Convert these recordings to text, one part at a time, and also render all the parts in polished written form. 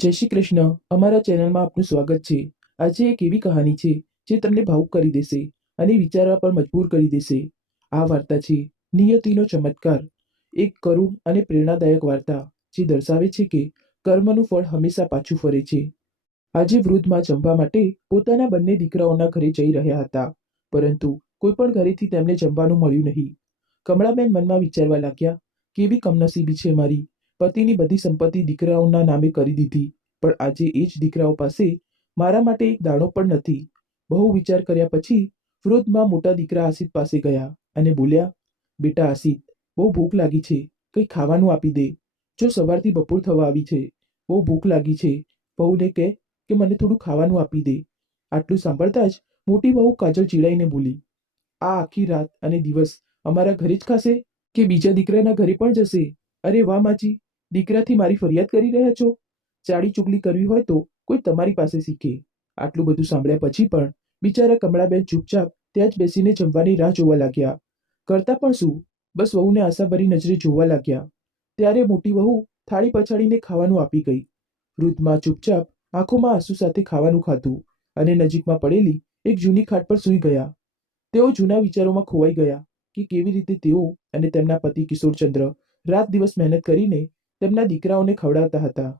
જય શ્રી કૃષ્ણ. અમારા ચેનલમાં આપનું સ્વાગત છે. આજે એક એવી કહાની છે જે તમને ભાવુક કરી દેશે અને વિચારવા પર મજબૂર કરી દેશે. આ વાર્તા છે નિયતિનો ચમત્કાર. એક કરુણ અને પ્રેરણાદાયક વાર્તા જે દર્શાવે છે કે કર્મનું ફળ હંમેશા પાછું ફરે છે. આજે વૃદ્ધ માં જમવા માટે પોતાના બંને દીકરાઓના ઘરે જઈ રહ્યા હતા, પરંતુ કોઈ પણ ઘરેથી તેમને જમવાનું મળ્યું નહીં. કમળાબેન મનમાં વિચારવા લાગ્યા, કેવી કમનસીબી છે મારી. પતિની બધી સંપત્તિ દીકરાઓના નામે કરી દીધી, પણ આજે એ જ દીકરાઓ પાસે મારા માટે એક દાણો પણ નથી. બહુ વિચાર કર્યા પછી વૃદ્ધમાં મોટા દીકરા આસિત પાસે ગયા અને બોલ્યા, બેટા આસિત, બહુ ભૂખ લાગી છે, કંઈ ખાવાનું આપી દે. જો સવારથી બપોર થવા આવી છે, બહુ ભૂખ લાગી છે. વહુને કહે કે મને થોડું ખાવાનું આપી દે. આટલું સાંભળતા જ મોટી વહુ કાજલ ચીડાઈને બોલી, આ આખી રાત અને દિવસ અમારા ઘરે જ ખાશે કે બીજા દીકરાના ઘરે પણ જશે? અરે વાહ માજી, દીકરાથી મારી ફરિયાદ કરી રહ્યા છો? ચાડી ચુગલી કરવી હોય તો કોઈ તમારી પાસે શીખે. આટલું બધું સાંભળ્યા પછી પણ બિચારા કમળાબેન ચૂપચાપ ત્યાં જ બેસીને જમવાની રાહ જોવા લાગ્યા. કરતા પણ શું, બસ વહુને આશાભરી નજરે જોવા લાગ્યા. ત્યારે મોટી વહુ થાળી પછાડીને ખાવાનું આપી ગઈ. વૃદ્ધમાં ચૂપચાપ આંખોમાં આંસુ સાથે ખાવાનું ખાધું અને નજીકમાં પડેલી એક જૂની ખાટ પર સૂઈ ગયા. તેઓ જૂના વિચારોમાં ખોવાઈ ગયા કે કેવી રીતે તેઓ અને તેમના પતિ કિશોરચંદ્ર રાત દિવસ મહેનત કરીને તેમના દીકરાઓને ખવડાવતા હતા.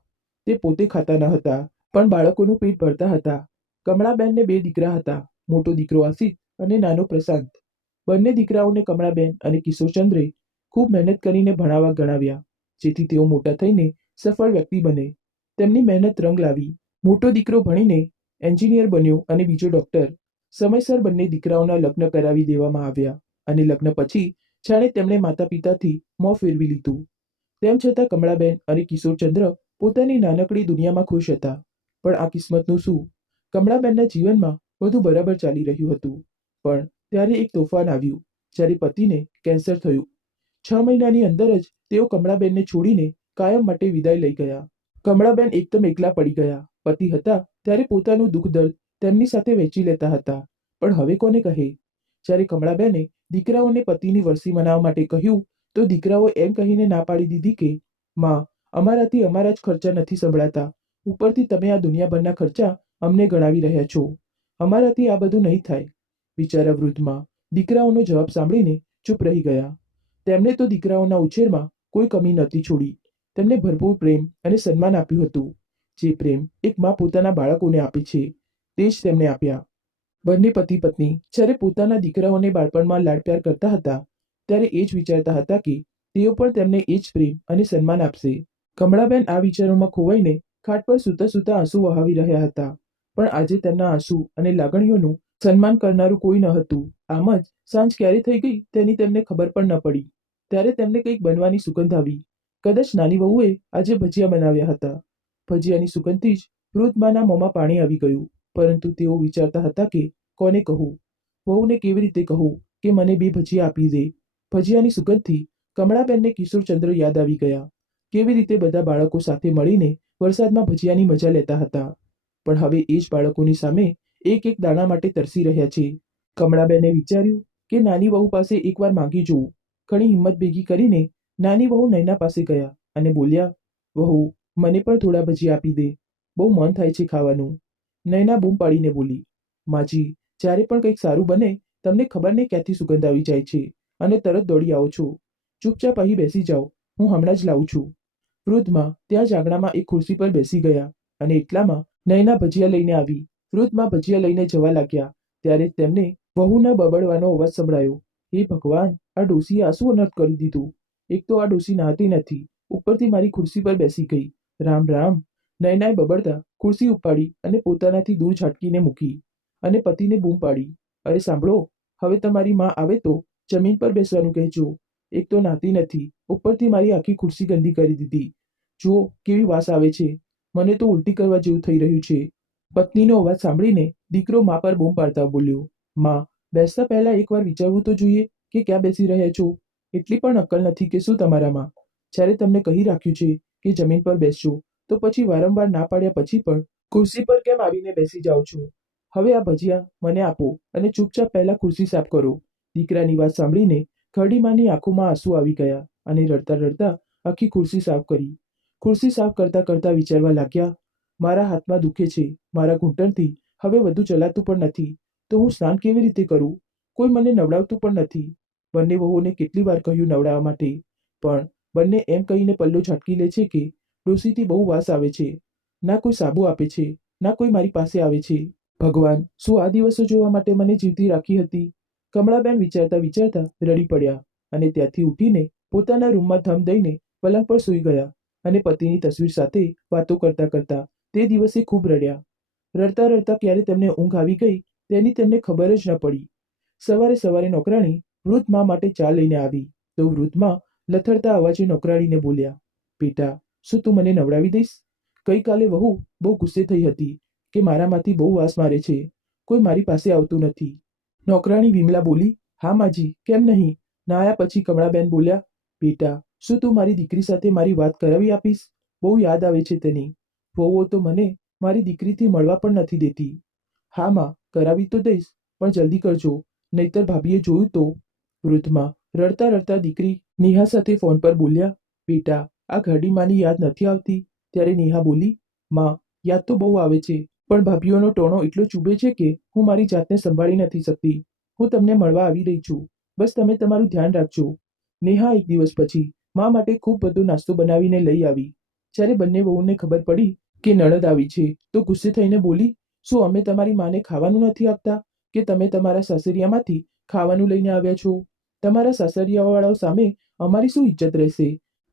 તે પોતે ખાતા ન હતા, પણ બાળકોનું પેટ ભરતા હતા. કમળાબેનને બે દીકરા હતા, મોટો દીકરો આસિત અને નાનો પ્રશાંત. બંને દીકરાઓને કમળાબેન અને કિશોરચંદ્રે ખૂબ મહેનત કરીને ભણાવવા ગણાવ્યા, જેથી તેઓ મોટા થઈને સફળ વ્યક્તિ બને. તેમની મહેનત રંગ લાવી. મોટો દીકરો ભણીને એન્જિનિયર બન્યો અને બીજો ડોક્ટર. સમયસર બંને દીકરાઓના લગ્ન કરાવી દેવામાં આવ્યા અને લગ્ન પછી જાણે તેમણે માતા પિતાથી મોં ફેરવી લીધું. તેમ છતાં કમળાબેન અને કિશોરચંદ્ર પોતાની નાનકડી દુનિયામાં ખુશ હતા. પણ આ કિસ્મતનું શું? કમળાબેનના જીવનમાં બધું બરાબર ચાલી રહ્યું હતું, પણ ત્યારે એક તોફાન આવ્યું. જ્યારે પતિને કેન્સર થયું. 6 મહિનાની અંદર જ તેઓ કમળાબેનને છોડીને કાયમ માટે વિદાય લઈ ગયા. કમળાબેન એકદમ એકલા પડી ગયા. પતિ હતા ત્યારે પોતાનું દુઃખ દર્દ તેમની સાથે વહેંચી લેતા હતા, પણ હવે કોને કહે? જ્યારે કમળાબેને દીકરાઓને પતિની વરસી મનાવવા માટે કહ્યું, તો દીકરાઓ એમ કહીને ના પાડી દીધી કે, માં, અમારાથી અમારા જ ખર્ચા નથી સંભળાતા, ઉપરથી તમે આ દુનિયાભરના ખર્ચા અમને ગણાવી રહ્યા છો. અમારાથી આ બધું નહીં થાય. બિચારા વૃદ્ધમાં દીકરાઓનો જવાબ સાંભળીને ચૂપ રહી ગયા. તેમણે તો દીકરાઓના ઉછેરમાં કોઈ કમી નહોતી છોડી. તેમને ભરપૂર પ્રેમ અને સન્માન આપ્યું હતું. જે પ્રેમ એક મા પોતાના બાળકોને આપે છે, તે જ તેમને આપ્યા. બંને પતિ પત્ની જ્યારે પોતાના દીકરાઓને બાળપણમાં લાડ પ્યાર કરતા હતા, ત્યારે એ જ વિચારતા હતા કે તેઓ પણ તેમને એ જ પ્રેમ અને સન્માન આપશે. કમળાબેન આ વિચારોમાં ખોવાઈને ખાટ પર સૂતા સૂતા આંસુ વહાવી રહ્યા હતા, પણ આજે તેમના આંસુ અને લાગણીઓનું સન્માન કરનારું કોઈ ન હતું. આમ જ સાંજ ક્યારે થઈ ગઈ તેની તેમને ખબર પણ ન પડી. ત્યારે તેમને કંઈક બનવાની સુગંધ આવી. કદાચ નાની વહુએ આજે ભજીયા બનાવ્યા હતા. ભજીયાની સુગંધથી જ વૃદ્ધમાના મોંમાં પાણી આવી ગયું, પરંતુ તેઓ વિચારતા હતા કે કોને કહું, વહુને કેવી રીતે કહું કે મને 2 ભજીયા આપી દે. ભજીયાની સુગંધથી કમળાબેનને કિશોરચંદ્ર યાદ આવી ગયા. કેવી રીતે બધા બાળકો સાથે મળીને વરસાદમાં ભજીયાની મજા લેતા હતા, પણ હવે એ જ બાળકોની સામે એક એક દાણા માટે તરસી રહ્યા છે. કમળાબેને વિચાર્યું કે નાની વહુ પાસે એકવાર માંગી જોવું. ઘણી હિંમત ભેગી કરીને નાની વહુ નૈના પાસે ગયા અને બોલ્યા, વહુ, મને પણ થોડા ભજીયા આપી દે, બહુ મન થાય છે ખાવાનું. નૈના બૂમ પાડીને બોલી, માજી, જ્યારે પણ કંઈક સારું બને તમને ખબર નહીં ક્યાંથી સુગંધ આવી જાય છે અને તરત દોડી આવો છો. ચૂપચાપ અહીં બેસી જાઓ, હું હમણાં જ લાવું છું. વૃદ્ધમાં ત્યાં જ આંગણામાં એક ખુરશી પર બેસી ગયા અને એટલામાં નૈના ભજીયા લઈને આવી. વૃદ્ધમાં ભજીયા લઈને જવા લાગ્યા ત્યારે તેમને વહુના બબડવાનો અવાજ સંભળાયો. હે ભગવાન, આ ડોશીએ આ શું અનર્થ કરી દીધું? એક તો આ ડોશી નહાતી નથી, ઉપરથી મારી ખુરશી પર બેસી ગઈ. રામ રામ. નૈનાએ બબડતા ખુરશી ઉપાડી અને પોતાનાથી દૂર ઝાટકીને મૂકી અને પતિને બૂમ પાડી, અરે સાંભળો, હવે તમારી માં આવે તો જમીન પર બેસવાનું કહેજો. એક તો નહાતી નથી, ઉપરથી મારી આખી ખુરશી ગંદી કરી દીધી. જુઓ કેવી વાસ આવે છે, મને તો ઉલટી કરવા જેવું થઈ રહ્યું છે. પત્નીનો અવાજ સાંભળીને દીકરો મા પર બૂમ પાડતા બોલ્યો, માં, બેસતા પહેલા એકવાર વિચારવું તો જોઈએ કે ક્યાં બેસી રહ્યા છો. એટલી પણ અક્કલ નથી કે શું તમારામાં? જ્યારે તમને કહી રાખ્યું છે કે જમીન પર બેસજો, તો પછી વારંવાર ના પાડ્યા પછી પણ ખુરશી પર કેમ આવીને બેસી જાઓ છો? હવે આ ભજીયા મને આપો અને ચૂપચાપ પહેલા ખુરશી સાફ કરો. દીકરાની વાત સાંભળીને ઘરડીમાની આંખોમાં આંસુ આવી ગયા અને રડતા રડતા આખી ખુરશી સાફ કરી. ખુરશી સાફ કરતા કરતા વિચારવા લાગ્યા, મારા હાથમાં દુખે છે, મારા ઘૂંટણથી હવે વધુ ચલાતું પણ નથી, તો હું સ્નાન કેવી રીતે કરું? કોઈ મને નવડાવતું પણ નથી. બંને વહુઓને કેટલી વાર કહ્યું નવડાવવા માટે, પણ બંને એમ કહીને પલ્લો ઝાટકી લે છે કે ડોશીથી બહુ વાસ આવે છે. ના કોઈ સાબુ આપે છે, ના કોઈ મારી પાસે આવે છે. ભગવાન, શું આ દિવસો જોવા માટે મને જીવતી રાખી હતી? કમળાબેન વિચારતા વિચારતા રડી પડ્યા અને ત્યાંથી ઉઠીને પોતાના રૂમમાં ધમ દઈને પલંગ પર સૂઈ ગયા અને પતિની તસવીર સાથે વાતો કરતા કરતા તે દિવસે ખૂબ રડ્યા. રડતા રડતા ક્યારે તેમને ઊંઘ આવી ગઈ તેની તેમને ખબર જ ન પડી. સવારે સવારે નોકરાણી વૃદ્ધ મા માટે ચા લઈને આવી તો વૃદ્ધ મા લથડતા અવાજે નોકરાણીને બોલ્યા, બેટા, શું તું મને નવડાવી દઈશ? ગઈકાલે વહુ બહુ ગુસ્સે થઈ હતી કે મારામાંથી બહુ વાસ મારે છે, કોઈ મારી પાસે આવતું નથી. નોકરાણી વિમલા બોલી, હા માજી, કેમ નહીં? નાયા પછી કમળાબેન બોલ્યા, બેટા, શું તું મારી દીકરી સાથે મારી વાત કરાવી આપીશ? બહુ યાદ આવે છે તેની. વહુઓ તો મને મારી દીકરીથી મળવા પણ નથી દેતી. હા માં, કરાવી તો દઈશ, પણ જલ્દી કરજો, નહીતર ભાભીએ જોયું તો. વૃદ્ધમાં રડતા રડતા દીકરી નેહા સાથે ફોન પર બોલ્યા, બેટા, આ ઘરડી માની યાદ નથી આવતી? ત્યારે નેહા બોલી, માં, યાદ તો બહુ આવે છે, પણ ભાભીઓનો ટોણો એટલો ચૂભે છે કે હું મારી જાતને સંભાળી નથી શકતી. હું તમને મળવા આવી રહી છું, બસ તમે તમારું ધ્યાન રાખજો. નેહા એક દિવસ પછી મા માટે ખૂબ બધો નાસ્તો બનાવીને લઈ આવી. જ્યારે બંને વહુને ખબર પડી કે નણદ આવી છે તો ગુસ્સે થઈને બોલી, શું અમે તમારી માને ખાવાનું નથી આપતા કે તમે તમારા સાસરિયામાંથી ખાવાનું લઈને આવ્યા છો? તમારા સાસરિયાવાળાઓ સામે અમારી શું ઇજ્જત રહેશે?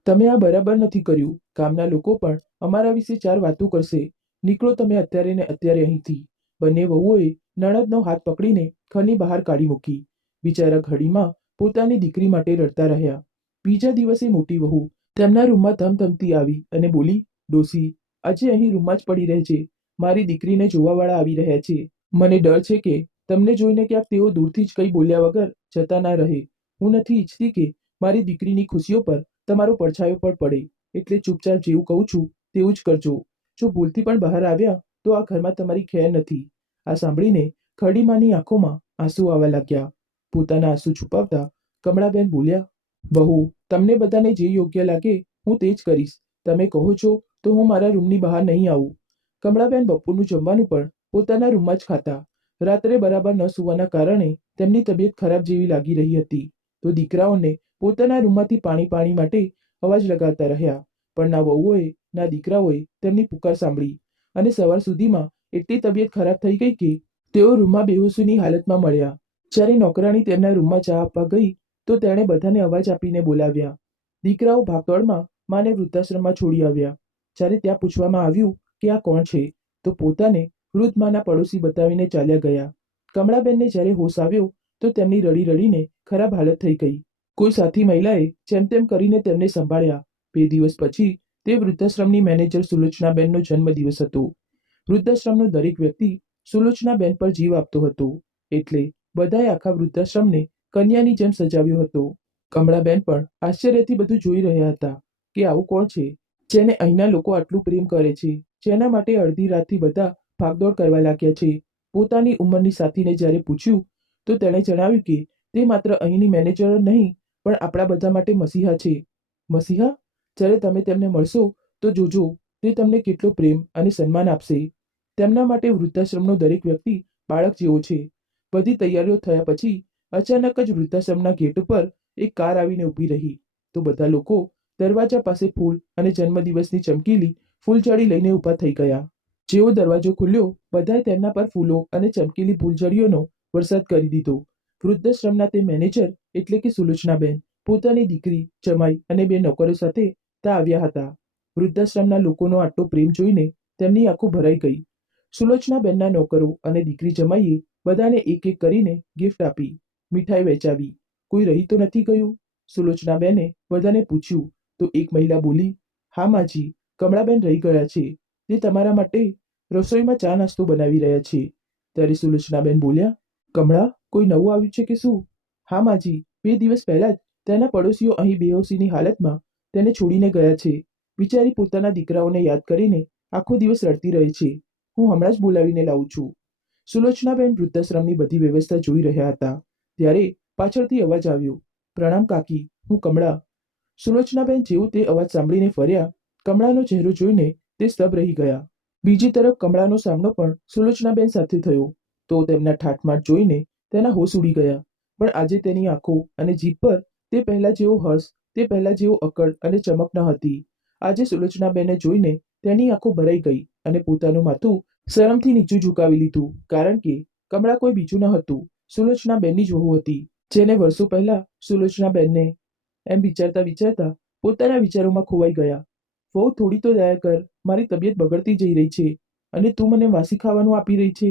તમે આ બરાબર નથી કર્યું. ગામના લોકો પણ અમારા વિશે ચાર વાતો કરશે. નીકળો તમે અત્યારે ને અત્યારે અહીંથી. બંને વહુઓએ નણદનો હાથ પકડીને ઘરની બહાર કાઢી મૂકી. બિચારા ઘડીમાં પોતાની દીકરી માટે રડતા રહ્યા. બીજા દિવસે મોટી વહુ તેમના રૂમમાં ધમધમતી આવી અને બોલી, ડોસી, આજે અહીં રૂમમાં જ પડી રહેજે. મારી દીકરીને જોવાવાળા આવી રહ્યા છે. મને ડર છે કે તમને જોઈને ક્યાંક તેઓ દૂરથી જ કંઈ બોલ્યા વગર જતા ના રહે. હું નથી ઈચ્છતી કે મારી દીકરીની ખુશીઓ પર તમારો પડછાયો પણ પડે, એટલે ચૂપચાપ જેવું કહું છું તેવું જ કરજો. જો ભૂલથી પણ બહાર આવ્યા તો આ ઘરમાં તમારી ખેર નથી. આ સાંભળીને ખડીમાની આંખોમાં આંસુ આવવા લાગ્યા. પોતાના આંસુ છુપાવતા કમળાબેન બોલ્યા, બહુ, તમને બધાને જે યોગ્ય લાગે હું તે જ કરીશ. તમે કહો છો તો હું મારા રૂમની બહાર નહીં આવું. કમળાબેન બપોરનું જમવાનું પણ પોતાના રૂમમાં જ ખાતા. રાત્રે બરાબર ન સૂવાના કારણે તેમની તબિયત ખરાબ જેવી લાગી રહી હતી, તો દીકરાઓને પોતાના રૂમમાંથી પાણી પાણી માટે અવાજ લગાવતા રહ્યા, પણ ના વહુઓએ ના દીકરાઓએ તેમની પુકાર સાંભળી અને સવાર સુધીમાં એટલી તબિયત ખરાબ થઈ ગઈ કે તેઓ રૂમમાં બેહોશીની હાલતમાં મળ્યા. જ્યારે નોકરાણી તેમના રૂમમાં ચા આપવા ગઈ તો તેણે બધાને અવાજ આપીને બોલાવ્યા. દીકરાઓ ભાગદોડમાં માને વૃદ્ધાશ્રમમાં છોડી આવ્યા. જ્યારે ત્યાં પૂછવામાં આવ્યું કે આ કોણ છે, તો પોતાને વૃદ્ધ માના પડોશી બતાવીને ચાલ્યા ગયા. કમળાબેનને જ્યારે હોશ આવ્યો તો તેમની રડી રડીને ખરાબ હાલત થઈ ગઈ. કોઈ સાથી મહિલાએ જેમ તેમ કરીને તેમને સંભાળ્યા. 2 દિવસ પછી તે વૃદ્ધાશ્રમની મેનેજર સુલોચનાબેનનો જન્મદિવસ હતો. વૃદ્ધાશ્રમનો દરેક વ્યક્તિ સુલોચનાબેન પર જીવ આપતો હતો, એટલે બધાએ આખા વૃદ્ધાશ્રમને કન્યાની જેમ સજાવ્યો હતો. કમળાબેન પણ આશ્ચર્યથી બધું જોઈ રહ્યા હતા કે આવું કોણ છે જેને અહીંના લોકો આટલું પ્રેમ કરે છે, જેના માટે અડધી રાતથી બધા ભાગદોડ કરવા લાગ્યા છે. પોતાની ઉંમરની સાથીને જ્યારે પૂછ્યું તો તેણે જણાવ્યું કે તે માત્ર અહીંની મેનેજર જ નહીં પણ આપણા બધા માટે મસીહા છે. મસીહા? જ્યારે તમે તેમને મળશો તો જોજો તે તમને કેટલો પ્રેમ અને સન્માન આપશે. તેમના માટે વૃદ્ધાશ્રમનો દરેક વ્યક્તિ બાળક જેવો છે. બધી તૈયારીઓ થયા પછી અચાનક જ વૃદ્ધાશ્રમના ગેટ ઉપર એક કાર આવીને ઊભી રહી, તો બધા લોકો દરવાજા પાસે ફૂલ અને જન્મદિવસની ચમકીલી ફૂલઝડી લઈને ઊભા થઈ ગયા. જેવો દરવાજો ખુલ્યો, બધાએ તેમના પર ફૂલો અને ચમકીલી ફૂલઝડીઓનો વરસાદ કરી દીધો. વૃદ્ધાશ્રમના તે મેનેજર એટલે કે સુલોચનાબેન પોતાની દીકરી, જમાઈ અને 2 નોકરો સાથે ત્યાં આવ્યા હતા. વૃદ્ધાશ્રમના લોકોનો આટલો પ્રેમ જોઈને તેમની આંખો ભરાઈ ગઈ. સુલોચનાબેનના નોકરો અને દીકરી જમાઈએ બધાને એક એક કરીને ગિફ્ટ આપી, મીઠાઈ વહેંચાવી. કોઈ રહી તો નથી ગયું? સુલોચનાબેને બધાને પૂછ્યું તો એક મહિલા બોલી, હા માજી, કમળાબેન રહી ગયા છે. તે તમારા માટે રસોઈમાં ચા નાસ્તો બનાવી રહ્યા છે. ત્યારે સુલોચનાબેન બોલ્યા, કમળા, કોઈ નવું આવ્યું છે કે શું? હા માજી, 2 દિવસ પહેલા જ તેના પડોશીઓ અહીં બેહોશીની હાલતમાં તેને છોડીને ગયા છે. બિચારી પોતાના દીકરાઓને યાદ કરીને આખો દિવસ રડતી રહે છે. હું હમણાં જ બોલાવીને લાવું છું. સુલોચનાબેન વૃદ્ધાશ્રમની બધી વ્યવસ્થા જોઈ રહ્યા હતા ત્યારે પાછળથી અવાજ આવ્યો, પ્રણામ કાકી, હું કમળા. સુલોચનાબેન જેવું તે અવાજ સાંભળીને ફર્યા. કમળાનો ચહેરો જોઈને તે સ્તબ્ધ રહી ગયા. બીજી તરફ કમળાનો સામનો પણ સુલોચનાબેન સાથે થયો તો તેમના ઠાઠમાઠ જોઈને તેના હોશ ઉડી ગયા. પણ આજે તેની આંખો અને જીભ પર તે પહેલા જેવો હર્ષ, તે પહેલા જેવો અકળ અને ચમક ન હતી. આજે સુલોચનાબેનને જોઈને તેની આંખો ભરાઈ ગઈ અને પોતાનું માથું શરમથી નીચું ઝુકાવી લીધું, કારણ કે કમળા કોઈ બીજું ન હતું, સુલોચનાબેનની જ વહુ હતી, જેને વર્ષો પહેલા સુલોચનાબેનને એમ વિચારતા વિચારતા પોતાના વિચારોમાં ખોવાઈ ગયા. વહુ, થોડી તો દયા કર, મારી તબિયત બગડતી જઈ રહી છે અને તું મને વાસી ખાવાનું આપી રહી છે.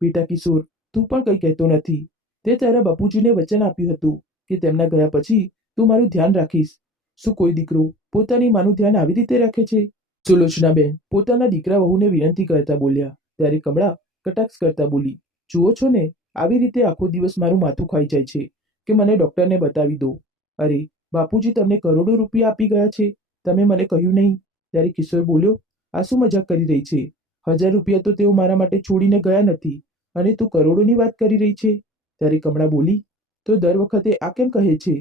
બેટા કિશોર, તું પણ કંઈ કહેતો નથી. તે તારા બાપુજીને વચન આપ્યું હતું કે તેમના ગયા પછી તું મારું ધ્યાન રાખીશ. શું કોઈ દીકરો પોતાની માનું ધ્યાન આવી રીતે રાખે છે? સુલોચનાબેન પોતાના દીકરા વહુને વિનંતી કરતા બોલ્યા, ત્યારે કમળા કટાક્ષ કરતા બોલી, જુઓ છો ને, આવી રીતે આખો દિવસ મારું માથું ખાઈ જાય છે કે મને ડૉક્ટરને બતાવી દો. અરે બાપુજી તમને કરોડો રૂપિયા આપી ગયા છે, તમે મને કહ્યું નહીં. ત્યારે કિશોર બોલ્યો, આ શું મજાક કરી રહી છે? 1000 રૂપિયા તો તેઓ મારા માટે છોડીને ગયા નથી અને તું કરોડોની વાત કરી રહી છે. ત્યારે કમળા બોલી, તો દર વખતે આ કેમ કહે છે?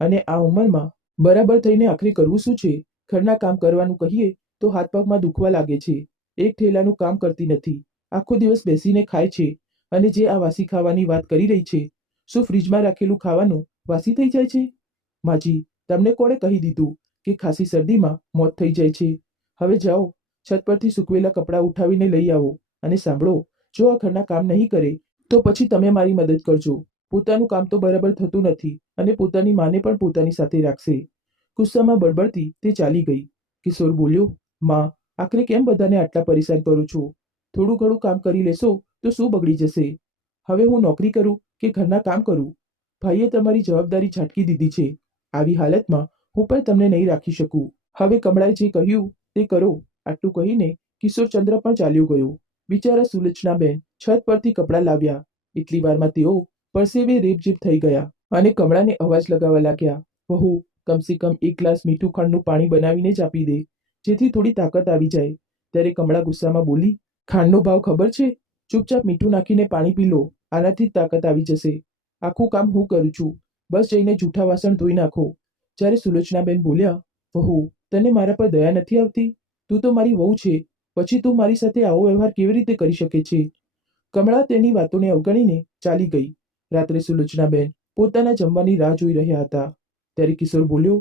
અને આ ઉંમરમાં બરાબર થઈને આખરે કરવું શું છે? ઘરના કામ કરવાનું કહીએ તો હાથ પગમાં દુખવા લાગે છે. એક ઠેલાનું કામ કરતી નથી, આખો દિવસ બેસીને ખાય છે. અને જે આ વાસી ખાવાની વાત કરી રહી છે, શું ફ્રીજમાં રાખેલું ખાવાનું વાસી થઈ જાય છે? માજી, તમને કોણે કહી દીધું કે ખાંસી શરદીમાં મોત થઈ જાય છે? હવે જાઓ, છત પરથી સૂકવેલા કપડાં ઉઠાવીને લઈ આવો. અને સાંભળો, જો આ ઘરના કામ નહીં કરે તો પછી તમે મારી મદદ કરજો. પોતાનું કામ તો બરાબર થતું નથી અને પોતાની માને પણ પોતાની સાથે રાખશે. ગુસ્સામાં બળબડતી તે ચાલી ગઈ. કિશોર બોલ્યો, માં, આખરે કેમ બધાને આટલા પરેશાન કરો છો? થોડું ઘણું કામ કરી લેશો તો શું બગડી જશે? હવે હું નોકરી કરું કે ઘરના કામ કરું? ભાઈએ તમારી જવાબદારી ઝાટકી દીધી છે. આવી હાલતમાં હું પણ તમને નહીં રાખી શકું. હવે કમળાએ જે કહ્યું તે કરો. આટલું કહીને કિશોરચંદ્ર પણ ચાલ્યો ગયો. બિચારા સુલોચનાબેન છત પરથી કપડાં લાવ્યા એટલી વારમાં તેઓ પરસેવે રેબઝેબ થઈ ગયા અને કમળાને અવાજ લગાવવા લાગ્યા, વહુ, કમસે કમ એક ગ્લાસ મીઠું ખાંડનું પાણી બનાવીને જ આપી દે, જેથી થોડી તાકાત આવી જાય. ત્યારે કમળા ગુસ્સામાં બોલી, ખાંડનો ભાવ ખબર છે? ચૂપચાપ મીઠું નાખીને પાણી પી લો, આનાથી જ તાકાત આવી જશે. આખું કામ હું કરું છું, બસ જઈને જૂઠા વાસણ ધોઈ નાખો. જ્યારે સુલોચનાબેન બોલ્યા, વહુ, તને મારા પર દયા નથી આવતી? તું તો મારી વહુ છે, પછી તું મારી સાથે આવો વ્યવહાર કેવી રીતે કરી શકે છે? કમળા તેની વાતોને અવગણીને ચાલી ગઈ. રાત્રે સુલોચનાબેન પોતાના જમવાની રાહ જોઈ રહ્યા હતા. ત્યારે કિશોર બોલ્યો,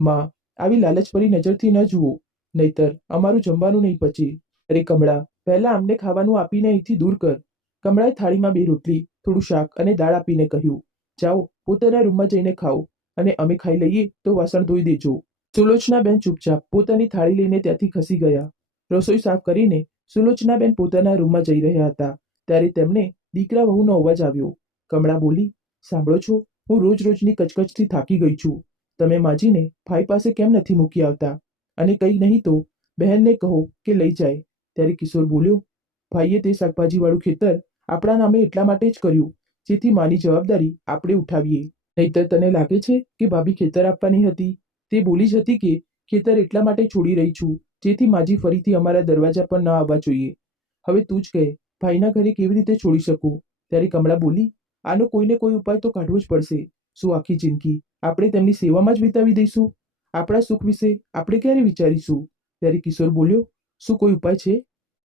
માં, આવી લાલચભરી નજરથી ન જુઓ, નહીતર અમારું જમવાનું નહીં પચે. અરે કમળા, પહેલા અમને ખાવાનું આપીને અહીંથી દૂર કર. કમળાએ થાળીમાં 2 રોટલી, થોડું શાક અને દાળ આપીને કહ્યું, જાઓ, પોતાના રૂમમાં જઈને ખાઓ અને અમે ખાઈ લઈએ તો વાસણ ધોઈ દેજો. સુલોચનાબેન ચૂપચાપ પોતાની થાળી લઈને ત્યાંથી ખસી ગયા. રસોઈ સાફ કરીને સુલોચનાબેન પોતાના રૂમમાં જઈ રહ્યા હતા ત્યારે તેમને દીકરા વહુનો અવાજ આવ્યો. કમળા બોલી, સાંભળો છો, હું રોજ રોજની કચકચથી થાકી ગઈ છું. તમે માજીને ભાઈ પાસે કેમ નથી મૂકી આવતા? અને કંઈ નહીં તો બહેનને કહો કે લઈ જાય. ત્યારે કિશોર બોલ્યો, ભાઈએ તે શાકભાજીવાળું ખેતર આપણા નામે એટલા માટે જ કર્યું જેથી માની જવાબદારી આપણે ઉઠાવીએ. નહીતર તને લાગે છે કે ભાભી ખેતર આપવાની હતી? તે બોલી જ હતી કે ખેતર એટલા માટે છોડી રહી છું જેથી માજી ફરીથી અમારા દરવાજા પર ન આવવા જોઈએ. હવે તું જ કહે, ભાઈના ઘરે કેવી રીતે છોડી શકું? ત્યારે કમળા બોલી, આનો કોઈને કોઈ ઉપાય તો કાઢવો જ પડશે. શું આખી જિંદગી આપણે તેમની સેવામાં જ વિતાવી દઈશું? આપણા સુખ વિશે આપણે ક્યારે વિચારીશું? ત્યારે કિશોર બોલ્યો, શું કોઈ ઉપાય છે?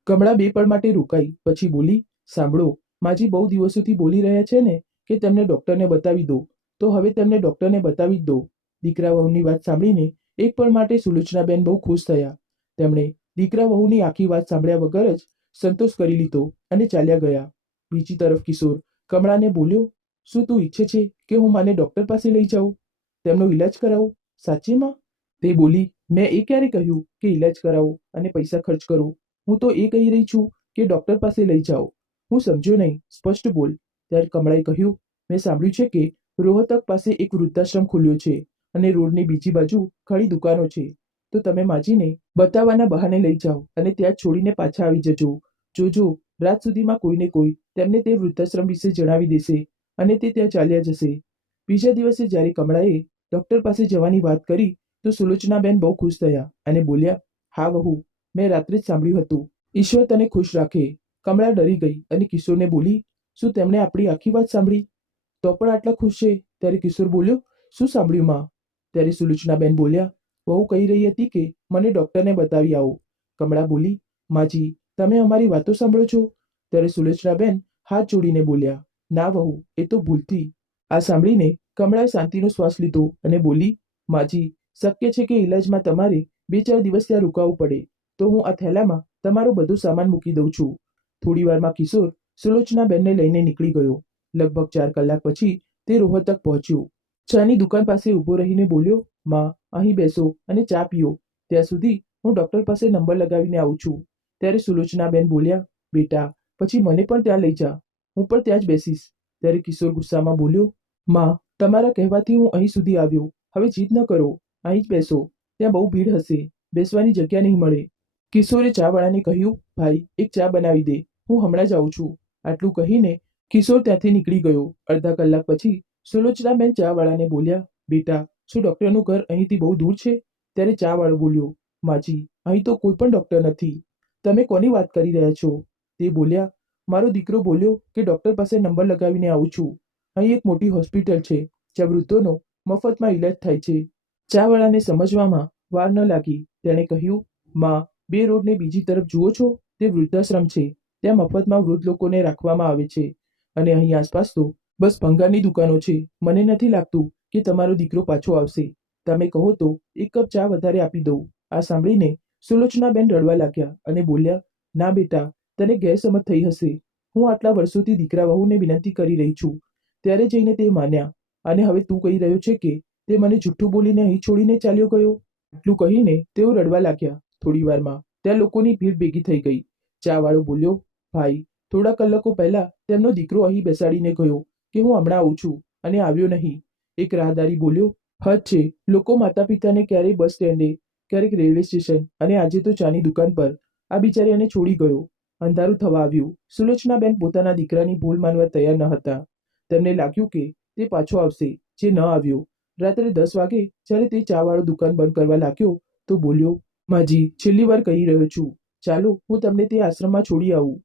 કમળા 2 પળ માટે રોકાઈ, પછી બોલી, સાંભળો, માજી બહુ દિવસોથી બોલી રહ્યા છે ને કે તેમને ડૉક્ટરને બતાવી દો, તો હવે તેમને ડૉક્ટરને બતાવી જ દો. દીકરા વહુની વાત સાંભળીને એક પળ માટે સુલોચનાબેન બહુ ખુશ થયા. તેમણે દીકરા વહુની આખી વાત સાંભળ્યા વગર જ સંતોષ કરી લીધો અને ચાલ્યા ગયા. બીજી તરફ કિશોર કમળાને બોલ્યો, શું તું ઈચ્છે છે કે હું માને ડૉક્ટર પાસે લઈ જાઉં, તેમનો ઈલાજ કરાવું? સાચીમાં? તે બોલી, મેં એ ક્યારે કહ્યું કે ઈલાજ કરાવો અને પૈસા ખર્ચ કરો? હું તો એ કહી રહી છું કે ડૉક્ટર પાસે લઈ જાઓ. હું સમજ્યો નહીં, સ્પષ્ટ બોલ. ત્યારે કમળાએ કહ્યું, મેં સાંભળ્યું છે કે રોહતક પાસે એક વૃદ્ધાશ્રમ ખુલ્યો છે અને રોડની બીજી બાજુ ઘણી દુકાનો છે. તો તમે માજીને બતાવવાના બહાને લઈ જાઓ અને ત્યાં છોડીને પાછા આવી જજો. જોજો, રાત સુધીમાં કોઈને કોઈ તેમને તે વૃદ્ધાશ્રમ વિશે જણાવી દેશે અને તે ત્યાં ચાલ્યા જશે. બીજા દિવસે જ્યારે કમળાએ ડૉક્ટર પાસે જવાની વાત કરી તો સુલોચનાબેન બહુ ખુશ થયા અને બોલ્યા, હા વહુ, મેં રાત્રે જ સાંભળ્યું હતું. ઈશ્વર તને ખુશ રાખે. કમળા ડરી ગઈ અને કિશોરને બોલી, શું તેમણે આપણી આખી વાત સાંભળી? તો પણ આટલા ખુશ છે? ત્યારે કિશોર બોલ્યો, શું સાંભળ્યું માં? ત્યારે સુલોચનાબેન બોલ્યા, વહુ કહી રહી હતી કે મને ડૉક્ટરને બતાવી આવો. કમળા બોલી, માજી, તમે અમારી વાતો સાંભળો છો? ત્યારે સુલોચનાબેન હાથ જોડીને બોલ્યા, ના વહુ, એ તો ભૂલથી. આ સાંભળીને કમળાએ શાંતિનો શ્વાસ લીધો અને બોલી, માજી, શક્ય છે કે ઇલાજમાં તમારે 2-4 દિવસ ત્યાં રોકાવું પડે, તો હું આ થેલામાં તમારો બધો સામાન મૂકી દઉં છું. થોડી વારમાં કિશોર સુલોચનાબેનને લઈને નીકળી ગયો. લગભગ 4 કલાક પછી તે રોહતક પહોંચ્યો. ચાની દુકાન પાસે ઊભો રહીને બોલ્યો, માં, અહીં બેસો અને ચા પીઓ. ત્યાં સુધી હું ડૉક્ટર પાસે નંબર લગાવીને આવું છું. ત્યારે સુલોચનાબેન બોલ્યા, બેટા, પછી મને પણ ત્યાં લઈ જા, હું પણ ત્યાં જ બેસીશ. ત્યારે કિશોર ગુસ્સામાં બોલ્યો, માં, તમારા કહેવાથી હું અહીં સુધી આવ્યો, હવે જીદ ન કરો, અહીં જ બેસો. ત્યાં બહુ ભીડ હશે, બેસવાની જગ્યા નહીં મળે. કિશોરે ચાવાળાને કહ્યું, ભાઈ, એક ચા બનાવી દે, હું હમણાં જ આવું છું. આટલું કહીને કિશોર ત્યાંથી નીકળી ગયો. અડધા કલાક પછી સુલોચનાબેન ચાવાળાને બોલ્યા, બેટા, શું ડૉક્ટરનું ઘર અહીંથી બહુ દૂર છે? ત્યારે ચાવાળો બોલ્યો, માજી, અહીં તો કોઈ પણ ડૉક્ટર નથી. તમે કોની વાત કરી રહ્યા છો? તે બોલ્યા, મારો દીકરો બોલ્યો કે ડૉક્ટર પાસે નંબર લગાવીને આવું છું. અહીં એક મોટી હોસ્પિટલ છે, જ્યાં વૃદ્ધોનો મફતમાં ઇલાજ થાય છે. ચાવાળાને સમજવામાં વાર ન લાગી. તેણે કહ્યું, માં, 2 રોડને બીજી તરફ જુઓ છો, તે વૃદ્ધાશ્રમ છે. ત્યાં મફતમાં વૃદ્ધ લોકોને રાખવામાં આવે છે. અને અહીં આસપાસ તો બસ ભંગારની દુકાનો છે. મને નથી લાગતું કે તમારો દીકરો પાછો આવશે. તમે કહો તો 1 કપ ચા વધારે આપી દઉં. આ સાંભળીને સુલોચનાબેન રડવા લાગ્યા અને બોલ્યા, ના બેટા, તને ગેરસમજ થઈ હશે. હું આટલા વર્ષોથી દીકરા વહુને વિનંતી કરી રહી છું, ત્યારે જઈને તે માન્યા, અને હવે તું કહી રહ્યો છે કે તે મને જુઠ્ઠું બોલીને અહીં છોડીને ચાલ્યો ગયો? આટલું કહીને તેઓ રડવા લાગ્યા. થોડી વારમાં ત્યાં લોકોની ભીડ ભેગી થઈ ગઈ. ચાવાળો બોલ્યો, ભાઈ, થોડા કલાકો પહેલા તેમનો દીકરો અહીં બેસાડીને ગયો કે હું હમણાં આવું છું, અને આવ્યો નહીં. એક રાહદારી બોલ્યો, હદ છે, લોકો માતા પિતાને ક્યારેય બસ સ્ટેન્ડે, ક્યારેક રેલવે સ્ટેશન, અને આજે તો ચાની દુકાન પર. આ બિચારીને છોડી ગયો. અંધારું થવા આવ્યું. સુલોચનાબેન પોતાના દીકરાની ભૂલ માનવા તૈયાર ન હતા. તેમને લાગ્યું કે તે પાછો આવશે, જે ન આવ્યો. રાત્રે 10 વાગે જ્યારે તે ચાવાળો દુકાન બંધ કરવા લાગ્યો તો બોલ્યો, માજી, છેલ્લી વાર કહી રહ્યો છું, ચાલો હું તમને તે આશ્રમમાં છોડી આવું,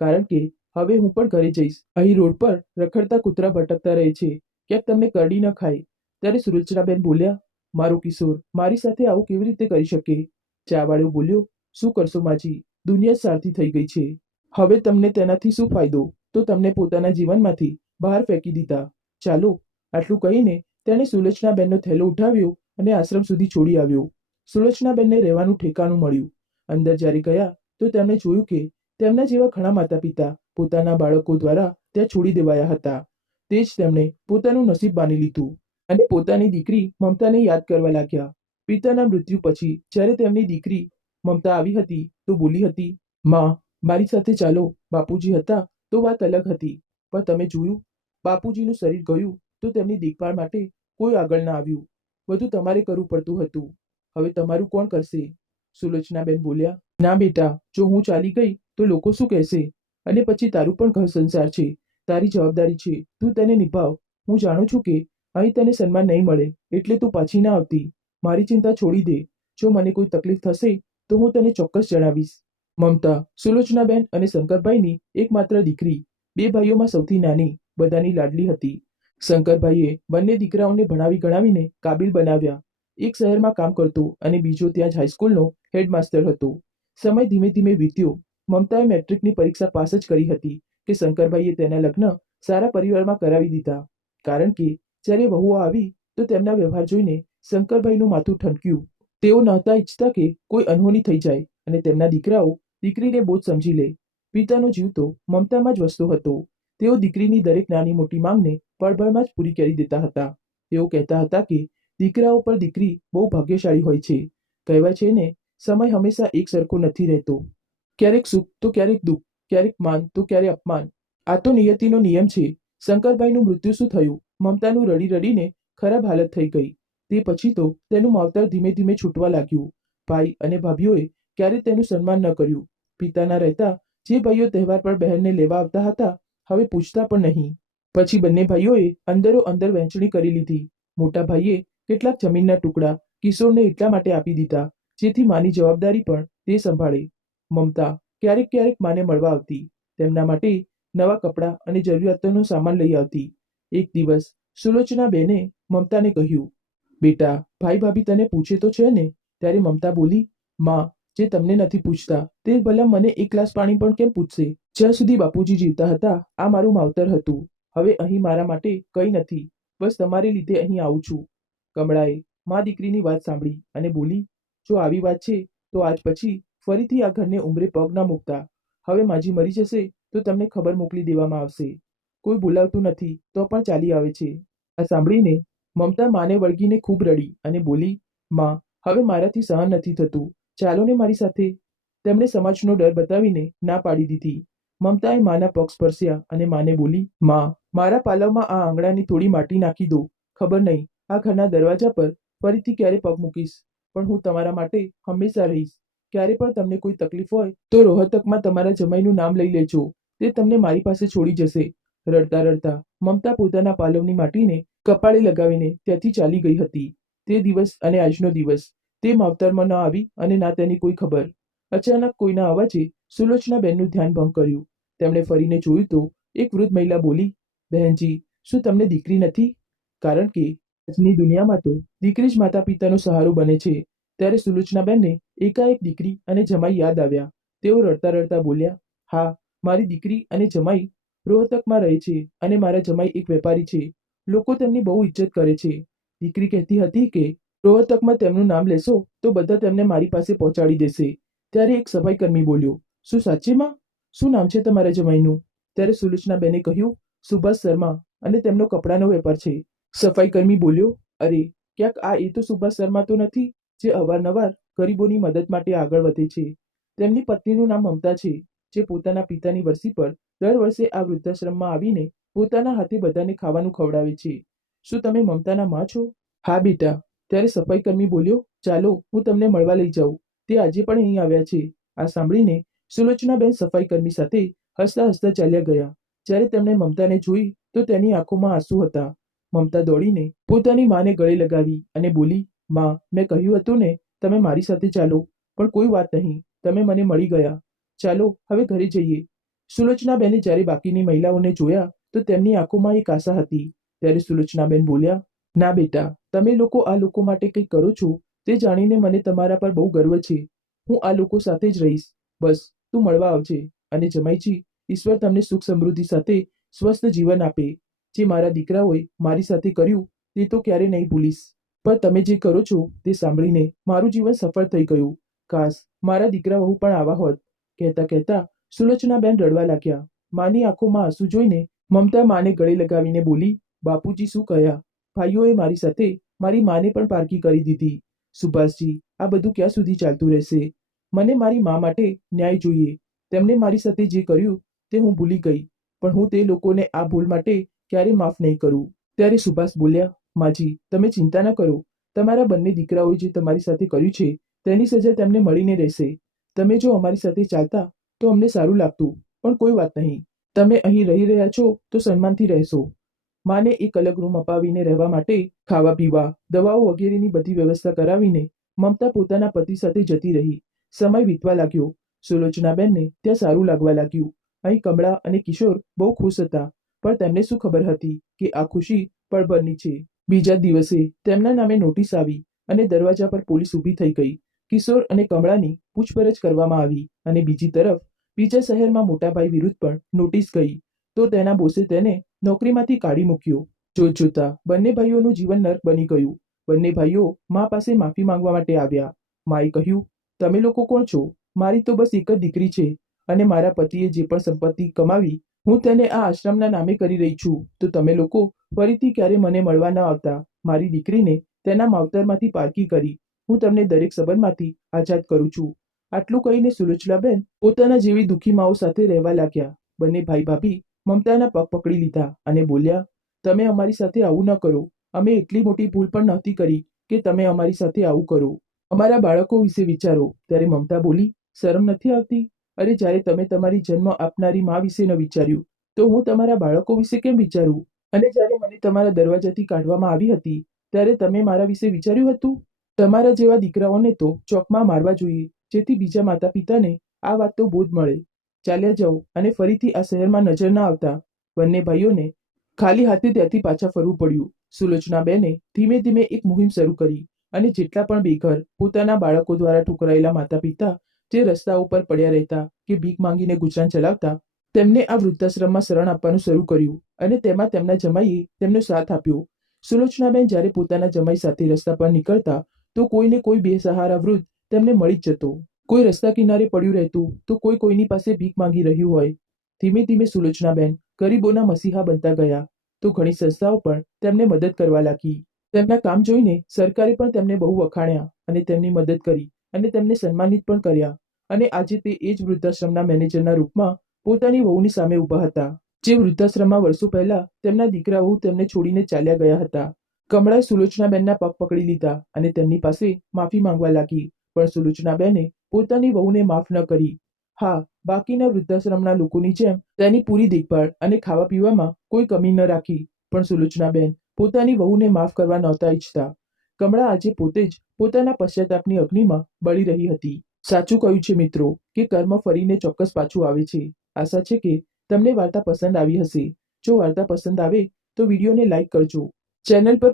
કારણ કે હવે હું પણ ઘરે જઈશ. અહીં રોડ પર રખડતા કૂતરા ભટકતા રહે છે, ક્યાંક તમને કરડી ન ખાય. ત્યારે સુલોચનાબેન બોલ્યા, મારો કિશોર મારી સાથે આવું કેવી રીતે કરી શકે? ચાવાળો બોલ્યો, શું કરશો માજી, દુનિયા જ સારથી થઈ ગઈ છે. હવે તમને તેનાથી શું ફાયદો? તો તમને પોતાના જીવનમાંથી બહાર ફેંકી દીધા. ચાલો. આટલું કહીને તેણે સુલોચનાબેનનો થેલો ઉઠાવ્યો અને આશ્રમ સુધી છોડી આવ્યો. સુલોચનાબેનને રહેવાનું ઠેકાણું મળ્યું. અંદર જ્યારે ગયા તો તેમણે જોયું કે તેમના જેવા ઘણા માતા પિતા પોતાના બાળકો દ્વારા ત્યાં છોડી દેવાયા હતા. તે જ તેમણે પોતાનું નસીબ માની લીધું અને પોતાની દીકરી મમતાને યાદ કરવા લાગ્યા. પિતાના મૃત્યુ પછી જ્યારે તેમની દીકરી મમતા આવી હતી તો બોલી હતી, માં, મારી સાથે ચાલો. બાપુજી હતા તો વાત અલગ હતી, પણ તમે જોયું, બાપુજીનું શરીર ગયું તો તેમની દેખભાળ માટે કોઈ આગળ ના આવ્યું. બધું તમારે કરવું પડતું હતું. હવે તમારું કોણ કરશે? સુલોચનાબેન બોલ્યા, ના બેટા, જો હું ચાલી ગઈ તો લોકો શું કહેશે? અને પછી તારું પણ ઘર સંસાર છે, તારી જવાબદારી છે, તું તેને નિભાવ. હું જાણું છું કે અહીં તને સન્માન નહીં મળે, એટલે તું પાછી ના આવતી. મારી ચિંતા છોડી દે. જો મને કોઈ તકલીફ થશે તો હું તને ચોક્કસ જણાવીશ. મમતા સુલોચનાબેન અને શંકરભાઈની એકમાત્ર દીકરી, 2 ભાઈઓમાં સૌથી નાની, બધાની લાડલી હતી. શંકરભાઈએ બંને દીકરાઓને ભણાવી ગણાવીને કાબિલ બનાવ્યા. એક શહેરમાં કામ કરતો અને બીજો ત્યાં જ હાઈસ્કૂલનો હેડમાસ્ટર હતો. સમય ધીમે ધીમે વીત્યો. મમતાએ મેટ્રિકની પરીક્ષા પાસ જ કરી હતી કે શંકરભાઈએ તેના લગ્ન સારા પરિવારમાં કરાવી દીધા. કારણ કે જ્યારે વહુઓ આવી તો તેમના વ્યવહાર જોઈને શંકરભાઈનું માથું ઠનક્યું. તેઓ નહોતા ઈચ્છતા કે કોઈ અનહોની થઈ જાય અને તેમના દીકરાઓ દીકરીને બોજ સમજી લે. પિતાનો જીવ તો મમતામાં જ વસતો હતો. તેઓ દીકરીની દરેક નાની મોટી માંગને પળભરમાં જ પૂરી કરી દેતા હતા. તેઓ કહેતા હતા કે દીકરાઓ પર દીકરી બહુ ભાગ્યશાળી હોય છે. કહેવાય છે ને, સમય હંમેશા એક સરખો નથી રહેતો. ક્યારેક સુખ તો ક્યારેક દુઃખ, ક્યારેક માન તો ક્યારેક અપમાન. આ તો નિયતિનો નિયમ છે. શંકરભાઈનું મૃત્યુ શું થયું? મમતાનું રડી રડીને ખરાબ હાલત થઈ ગઈ. તે પછી તો તેનું માવતર ધીમે ધીમે છૂટવા લાગ્યું. ભાઈ અને ભાભીઓએ ક્યારેય તેનું સન્માન ન કર્યું. પિતાના રહેતા જે ભાઈઓ તહેવાર પર બહેનને લેવા આવતા હતા, હવે પૂછતા પણ નહીં. પછી બંને ભાઈઓએ અંદરો અંદર વહેંચણી કરી લીધી. મોટા ભાઈએ કેટલાક જમીનના ટુકડા કિશોરને એટલા માટે આપી દીધા જેથી માની જવાબદારી પણ તે સંભાળે. મમતા ક્યારેક ક્યારેક માને મળવા આવતી. તેમના માટે નવા કપડાં અને જરૂરિયાતોનો સામાન લઈ આવતી. એક દિવસ સુલોચનાબેને મમતાને કહ્યું, બેટા, ભાઈ ભાભી તને પૂછે તો છે ને? ત્યારે મમતા બોલી, માં, જે તમને નથી પૂછતા તે ભલા મને એક ગ્લાસ પાણી પણ કેમ પૂછશે? જ્યાં સુધી બાપુજી જીવતા હતા આ મારું માવતર હતું. હવે અહીં મારા માટે કંઈ નથી. બસ તમારે લીધે અહીં આવું છું. કમળાએ મા દીકરીની વાત સાંભળી અને બોલી, જો આવી વાત છે તો આજ પછી ફરીથી આ ઘરને ઉંબરે પગ ન મૂકતા. હવે માજી મરી જશે તો તમને ખબર મોકલી દેવામાં આવશે. કોઈ બોલાવતું નથી તો પણ ચાલી આવે છે. આ સાંભળીને મમતા માને વળગીને ખૂબ રડી અને બોલી, માં, હવે મારાથી સહન નથી થતું. ચાલો ને મારી સાથે. તેમણે સમાજનો ડર બતાવીને ના પાડી દીધી. મમતાએ માના પગ સ્પર્શ્યા અને માને બોલી, માં, મારા પાલવમાં આ આંગણાની થોડી માટી નાખી દો. ખબર નહીં આ ઘરના દરવાજા પર ફરીથી ક્યારે પગ મૂકીશ, પણ હું તમારા માટે હંમેશા રહીશ. ક્યારે પણ તમને કોઈ તકલીફ હોય તો રોહતકમાં તમારા જમાઈનું નામ લઈ લેજો. તે તમને મારી પાસે છોડી જશે. રડતા રડતા મમતા પોતાના પાલવની માટીને કપાળે લગાવીને ત્યાંથી ચાલી ગઈ હતી. તે દિવસ અને આજનો દિવસ તે માવતરમાં ન આવી અને ના તેની કોઈ ખબર. અચાનક કોઈના અવાજે સુલોચનાબેનનું ધ્યાન ભંગ કર્યું. તેમણે ફરીને જોયું તો એક વૃદ્ધ મહિલા બોલી, બહેનજી, શું તમને દીકરી નથી? કારણ કે આજની દુનિયામાં તો દીકરી જ માતા પિતાનો સહારો બને છે. ત્યારે સુલોચનાબેનને એકાએક દીકરી અને જમાઈ યાદ આવ્યા. તેઓ રડતા રડતા બોલ્યા, હા, મારી દીકરી અને જમાઈ રોહતકમાં રહે છે અને મારા જમાઈ એક વેપારી છે. લોકો તેમની બહુ ઇજ્જત કરે છે. દીકરી કહેતી હતી કે રોહતકમાં તેમનું નામ લેશો તો બધા તેમને મારી પાસે પહોંચાડી દેશે. ત્યારે એક સફાઈકર્મી બોલ્યો, શું સાચેમાં? શું નામ છે તમારા જમાઈનું? ત્યારે સુલોચનાબેને કહ્યું, સુભાષ શર્મા, અને તેમનો કપડાનો વેપાર છે. સફાઈકર્મી બોલ્યો, અરે, ક્યાંક આ એ તો સુભાષ શર્મા તો નથી જે અવારનવાર ગરીબોની મદદ માટે આગળ વધે છે? તેમની પત્નીનું નામ મમતા છે, જે પોતાના પિતાની વરસી પર દર વર્ષે આ વૃદ્ધાશ્રમમાં આવીને પોતાના હાથે બધાને ખાવાનું ખવડાવે છે. શું તમે મમતાના માં છો? હા બેટા. ત્યારે સફાઈકર્મી બોલ્યો, ચાલો હું તમને મળવા લઈ જાઉં. તે આજે પણ અહીં આવ્યા છે. આ સાંભળીને સુલોચનાબેન સફાઈકર્મી સાથે હસતા હસતા ચાલ્યા ગયા. જ્યારે તેમણે મમતાને જોઈ તો તેની આંખોમાં આંસુ હતા. મમતા દોડીને પોતાની માને ગળે લગાવી અને બોલી, માં, મેં કહ્યું હતું ને તમે મારી સાથે ચાલો, પણ કોઈ વાત નહીં, તમે મને મળી ગયા. ચાલો હવે ઘરે જઈએ. સુલોચનાબેને જ્યારે બાકીની મહિલાઓને જોયા તો તેમની આંખોમાં એક આશા હતી. ત્યારે સુલોચનાબેન બોલ્યા, ના બેટા, તમે લોકો આ લોકો માટે કંઈક કરો છો તે જાણીને મને તમારા પર બહુ ગર્વ છે. હું આ લોકો સાથે જ રહીશ. બસ તું મળવા આવજે. અને જમાઈજી, ઈશ્વર તમને સુખ સમૃદ્ધિ સાથે સ્વસ્થ જીવન આપે. જે મારા દીકરાઓએ મારી સાથે કર્યું તે તો ક્યારે નહીં ભૂલીશ. પણ તમે જે કરો છો તે સાંભળીને મારું જીવન સફળ થઈ ગયું. કાશ મારા દીકરા વહુ પણ આવા હોત. કહેતા કહેતા સુલોચનાબેન રડવા લાગ્યા. માની આંખોમાં આંસુ જોઈને મમતા માને ગળે લગાવીને બોલી, બાપુજી શું કહ્યા? ભાઈઓએ મારી સાથે મારી માને પણ પારકી કરી દીધી. સુભાષજી, આ બધું ક્યાં સુધી ચાલતું રહેશે? મને મારી મા માટે ન્યાય જોઈએ. તેમણે મારી સાથે જે કર્યું તે હું ભૂલી ગઈ, પણ હું તે લોકોને આ ભૂલ માટે ક્યારેય માફ નહીં કરું. ત્યારે સુભાષ બોલ્યા, માજી, તમે ચિંતા ન કરો. તમારા બંને દીકરાઓએ જે તમારી સાથે કર્યું છે તેની સજા તેમને મળીને રહેશે. તમે જો અમારી સાથે ચાલતા તો અમને સારું લાગતું, પણ કોઈ વાત નહીં. તમે અહીં રહી રહ્યા છો તો સન્માનથી રહેશો. માને એક અલગ રૂમ અપાવીને રહેવા માટે ખાવા પીવા, દવાઓ વગેરેની બધી વ્યવસ્થા કરાવીને મમતા પોતાના પતિ સાથે જતી રહી. સમય વીતવા લાગ્યો. સુલોચનાબેનને ત્યાં સારું લાગવા લાગ્યું. અહીં કમળા અને કિશોર બહુ ખુશ હતા, પણ તેમને શું ખબર હતી કે આ ખુશી પળભરની છે. બીજા દિવસે તેમના નામે નોટિસ આવી અને દરવાજા પર પોલીસ ઊભી થઈ ગઈ. કિશોર અને કમળાની પૂછપરછ કરવામાં આવી અને બીજી તરફ બીજા શહેરમાં મોટાભાઈ વિરુદ્ધ પણ નોટિસ ગઈ તો તેના બોસે તેને નોકરીમાંથી કાઢી મૂક્યો. જોત જોતા બંને ભાઈઓનું જીવન નર્ક બની ગયું. બંને ભાઈઓ મા પાસે માફી માંગવા માટે આવ્યા. માએ કહ્યું, તમે લોકો કોણ છો? મારી તો બસ એક જ દીકરી છે અને મારા પતિએ જે પણ સંપત્તિ કમાવી હું તેને આ આશ્રમના નામે કરી રહી છું. તો તમે લોકો ફરીથી ક્યારે મને મળવા ન આવતા. મારી દીકરીને તેના માવતરમાંથી પારકી કરી હું તમને દરેક સંબંધમાંથી આઝાદ કરું છું. આટલું કહીને સુલોચનાબેન પોતાના જેવી દુઃખી માઓ સાથે રહેવા લાગ્યા. બંને ભાઈ ભાભી મમતાના પગ પકડી લીધા અને બોલ્યા, તમે અમારી સાથે આવું ન કરો. અમે એટલી મોટી ભૂલ પણ નહોતી કરી કે તમે અમારી સાથે આવું કરો. અમારા બાળકો વિશે વિચારો. ત્યારે મમતા બોલી, શરમ નથી આવતી? અરે, જ્યારે તમે તમારી જન્મ આપનારી મા વિશે ન વિચાર્યું તો હું તમારા બાળકો વિશે કેમ વિચારું? અને જ્યારે મને તમારા દરવાજાથી કાઢવામાં આવી હતી ત્યારે તમે મારા વિશે વિચાર્યું હતું? તમારા જેવા દીકરાઓને તો ચોકમાં મારવા જોઈએ, જેથી બીજા માતા પિતાને આ વાતનો બોધ મળે. ચાલ્યા જાઓ અને ફરીથી આ શહેરમાં નજર ના આવતા. બંને ભાઈઓને ખાલી હાથે ત્યાંથી પાછા ફરવું પડ્યું. સુલોચનાબેને ધીમે ધીમે એક મુહિમ શરૂ કરી. અને જેટલા પણ બેઘર પોતાના બાળકો દ્વારા ઠુકરાયેલા માતા પિતા જે રસ્તા ઉપર પડ્યા રહેતા કે ભીખ માંગીને ગુજરાન ચલાવતા, તેમને આ વૃદ્ધાશ્રમમાં શરણ આપવાનું શરૂ કર્યું અને તેમાં તેમના જમાઈએ તેમનો સાથ આપ્યો. સુલોચનાબેન જ્યારે પોતાના જમાઈ સાથે રસ્તા પર નીકળતા તો કોઈને કોઈ બેસહારા વૃદ્ધ તેમને મળી જ જતો. કોઈ રસ્તા કિનારે પડ્યું રહેતું તો કોઈ કોઈની પાસે ભીખ માંગી રહ્યું હોય. ધીમે ધીમે સુલોચનાબેન ગરીબોના મસીહા બનતા ગયા તો ઘણી સંસ્થાઓ પણ તેમને મદદ કરવા લાગી. તેમના કામ જોઈને સરકારે પણ તેમને બહુ વખાણ્યા અને તેમની મદદ કરી અને તેમને સન્માનિત પણ કર્યા. અને આજે તે એ જ વૃદ્ધાશ્રમના મેનેજરના રૂપમાં પોતાની વહુની સામે ઊભા હતા, જે વૃદ્ધાશ્રમમાં વર્ષો પહેલા તેમના દીકરા વહુ તેમને છોડીને ચાલ્યા ગયા હતા. કમળાએ સુલોચનાબેનના પગ પકડી લીધા અને તેમની પાસે માફી માંગવા લાગી, પણ સુલોચનાબેને પોતાની વહુને માફ ન કરી. હા, બાકીના વૃદ્ધાશ્રમના લોકોની જેમ તેની પૂરી દેખભાળ અને ખાવા પીવામાં કોઈ કમી ન રાખી, પણ સુલોચનાબેન પોતાની વહુને માફ કરવા નહોતા ઈચ્છતા. કમળા આજે પોતે જ પોતાના પશ્ચાતાપની અગ્નિમાં બળી રહી હતી. સાચું કહ્યું છે મિત્રો કે કર્મ ફરીને ચોક્કસ પાછું આવે છે. આશા છે કે તમને વાર્તા પસંદ આવી હશે. જો વાર્તા પસંદ આવે તો વિડીયોને લાઈક કરજો. ચેનલ પર